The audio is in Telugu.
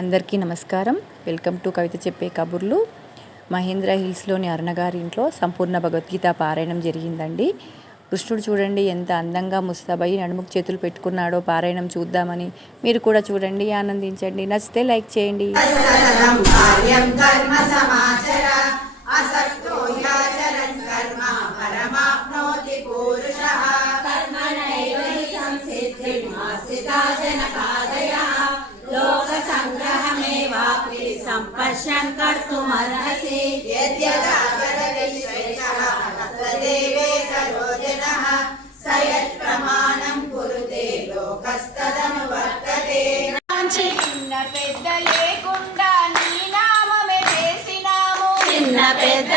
అందరికీ నమస్కారం. వెల్కమ్ టు కవిత చెప్పే కబుర్లు. మహేంద్ర హిల్స్లోని అరుణగారి ఇంట్లో సంపూర్ణ భగవద్గీత పారాయణం జరిగిందండి. కృష్ణుడు చూడండి ఎంత అందంగా ముస్తాబయ్యి నడుముకు చేతులు పెట్టుకున్నాడో. పారాయణం చూద్దామని మీరు కూడా చూడండి, ఆనందించండి. నచ్చితే లైక్ చేయండి. संपश्यन् कर्तुमर्हसि यद्यदाचरतिश्रेष्ठः तदेवेतरो जनः स यत्प्रमाणं कुरुते लोकस्तदनुवर्तते చిన్న పెద్ద లేకుండా నీ నామమే చేసినాము చిన్న పెద్ద